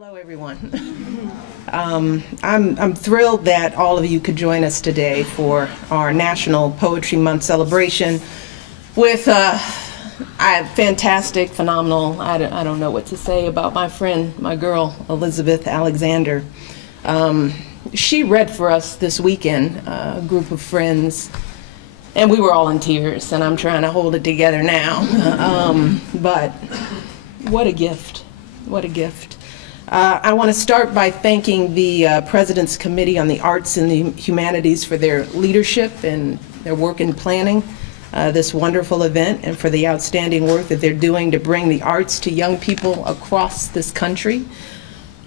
Hello, everyone. I'm thrilled that all of you could join us today for our National Poetry Month celebration with a fantastic, phenomenal, I don't know what to say about my friend, my girl, Elizabeth Alexander. She read for us this weekend, a group of friends, and we were all in tears, and I'm trying to hold it together now. But what a gift, what a gift. I want to start by thanking the President's Committee on the Arts and the Humanities for their leadership and their work in planning this wonderful event, and for the outstanding work that they're doing to bring the arts to young people across this country.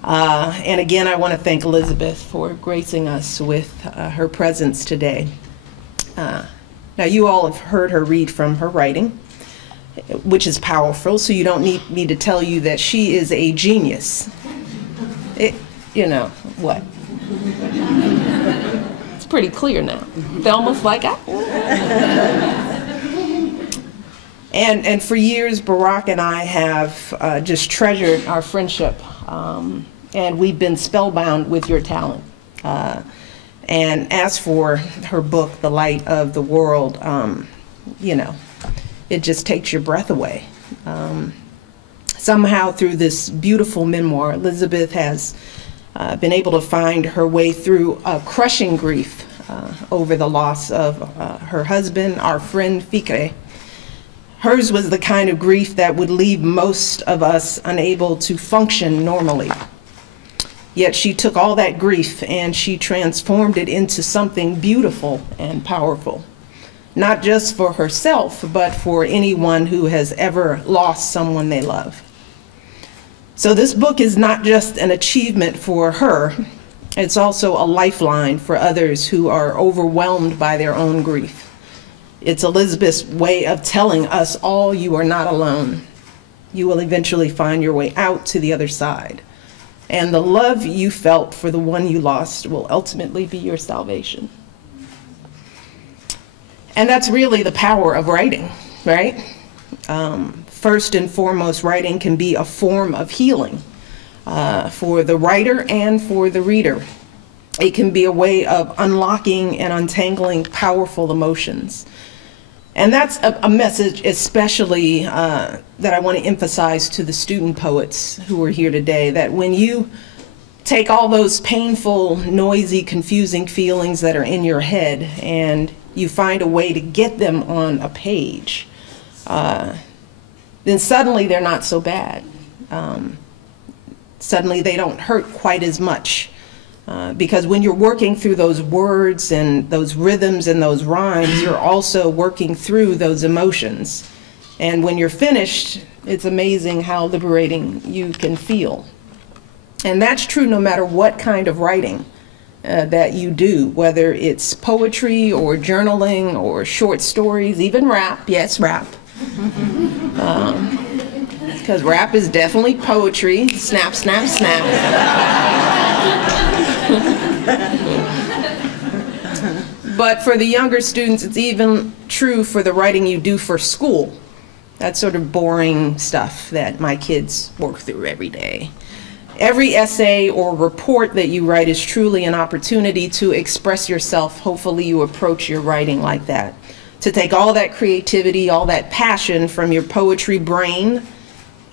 And again, I want to thank Elizabeth for gracing us with her presence today. Now, you all have heard her read from her writing, which is powerful, so you don't need me to tell you that she is a genius. You know, what? It's pretty clear now. Thelma's like, ah. And for years, Barack and I have just treasured our friendship, and we've been spellbound with your talent. And as for her book, The Light of the World, you know, it just takes your breath away. Somehow through this beautiful memoir, Elizabeth has been able to find her way through crushing grief over the loss of her husband, our friend Fikre. Hers was the kind of grief that would leave most of us unable to function normally. Yet she took all that grief and she transformed it into something beautiful and powerful. Not just for herself, but for anyone who has ever lost someone they love. So this book is not just an achievement for her, it's also a lifeline for others who are overwhelmed by their own grief. It's Elizabeth's way of telling us all, you are not alone. You will eventually find your way out to the other side. And the love you felt for the one you lost will ultimately be your salvation. And that's really the power of writing, right? First and foremost, writing can be a form of healing for the writer and for the reader. It can be a way of unlocking and untangling powerful emotions. And that's a message especially that I want to emphasize to the student poets who are here today, that when you take all those painful, noisy, confusing feelings that are in your head and you find a way to get them on a page, then suddenly they're not so bad. Suddenly they don't hurt quite as much. Because when you're working through those words and those rhythms and those rhymes, you're also working through those emotions. And when you're finished, it's amazing how liberating you can feel. And that's true no matter what kind of writing that you do, whether it's poetry or journaling or short stories, even rap. Yes, rap. Because rap is definitely poetry. Snap, snap, snap. But for the younger students, it's even true for the writing you do for school. That sort of boring stuff that my kids work through every day. Every essay or report that you write is truly an opportunity to express yourself. Hopefully you approach your writing like that. To take all that creativity, all that passion from your poetry brain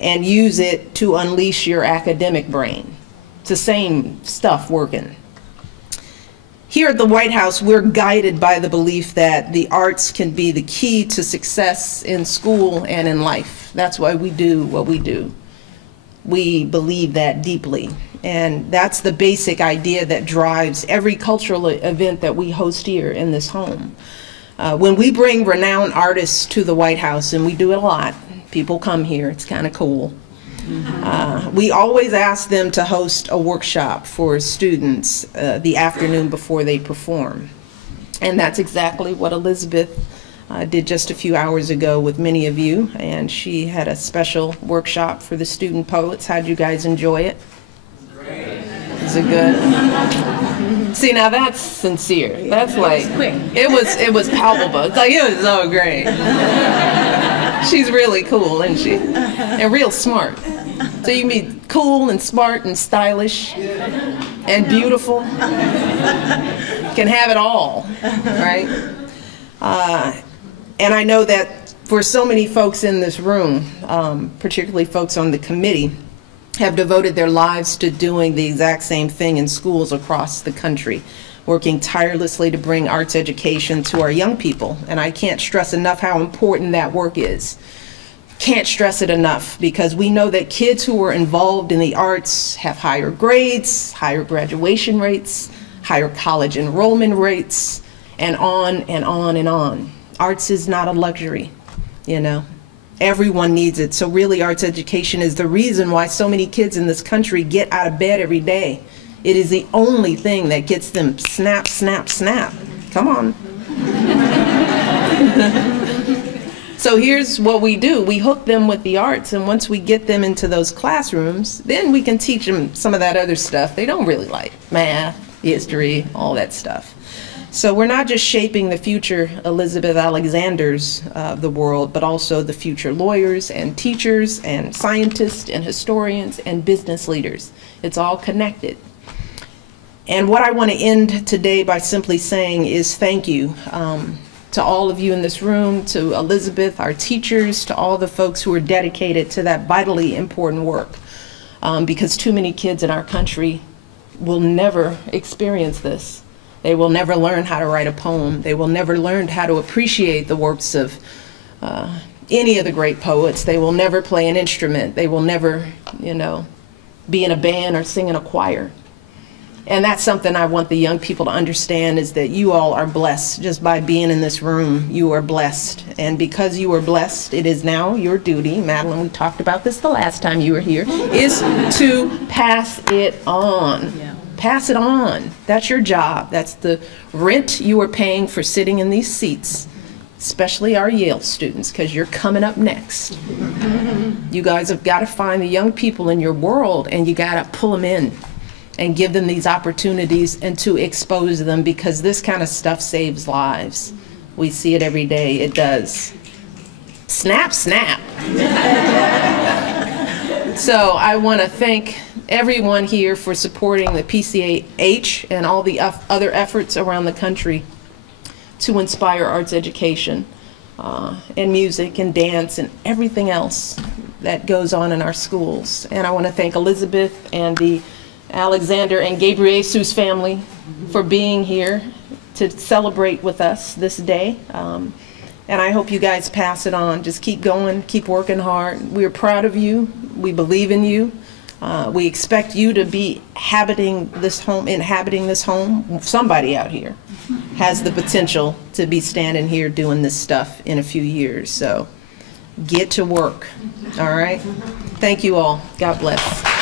and use it to unleash your academic brain. It's the same stuff working. Here at the White House, we're guided by the belief that the arts can be the key to success in school and in life. That's why we do what we do. We believe that deeply. And that's the basic idea that drives every cultural event that we host here in this home. When we bring renowned artists to the White House, and we do it a lot, people come here, it's kind of cool. We always ask them to host a workshop for students the afternoon before they perform. And that's exactly what Elizabeth did just a few hours ago with many of you. And she had a special workshop for the student poets. How'd you guys enjoy it? Great. Is it good? See, now that's sincere. That's like, it was palpable. It's like, it was so great. She's really cool, isn't she? And real smart. So you can be cool and smart and stylish and beautiful. Can have it all, right? And I know that for so many folks in this room, particularly folks on the committee, have devoted their lives to doing the exact same thing in schools across the country, working tirelessly to bring arts education to our young people. And I can't stress enough how important that work is. Can't stress it enough, because we know that kids who are involved in the arts have higher grades, higher graduation rates, higher college enrollment rates, and on and on and on. Arts is not a luxury, you know. Everyone needs it. So really, arts education is the reason why so many kids in this country get out of bed every day. It is the only thing that gets them snap, snap, snap. Come on. So here's what we do. We hook them with the arts, and once we get them into those classrooms, then we can teach them some of that other stuff they don't really like. Math, history, all that stuff. So we're not just shaping the future Elizabeth Alexanders of the world, but also the future lawyers and teachers and scientists and historians and business leaders. It's all connected. And what I want to end today by simply saying is thank you to all of you in this room, to Elizabeth, our teachers, to all the folks who are dedicated to that vitally important work, because too many kids in our country will never experience this. They will never learn how to write a poem. They will never learn how to appreciate the works of any of the great poets. They will never play an instrument. They will never, you know, be in a band or sing in a choir. And that's something I want the young people to understand, is that you all are blessed just by being in this room. You are blessed. And because you are blessed, it is now your duty, Madeline, we talked about this the last time you were here, is to pass it on. Yeah. Pass it on. That's your job. That's the rent you are paying for sitting in these seats, especially our Yale students, because you're coming up next. You guys have got to find the young people in your world, and you got to pull them in and give them these opportunities and to expose them, because this kind of stuff saves lives. We see it every day. It does. Snap, snap. So I want to thank everyone here for supporting the PCAH and all the other efforts around the country to inspire arts education and music and dance and everything else that goes on in our schools. And I want to thank Elizabeth and the Alexander and Gabriel Jesus family for being here to celebrate with us this day. And I hope you guys pass it on. Just keep going, keep working hard. We're proud of you. We believe in you. We expect you to be inhabiting this home. Somebody out here has the potential to be standing here doing this stuff in a few years. So get to work, all right? Thank you all. God bless.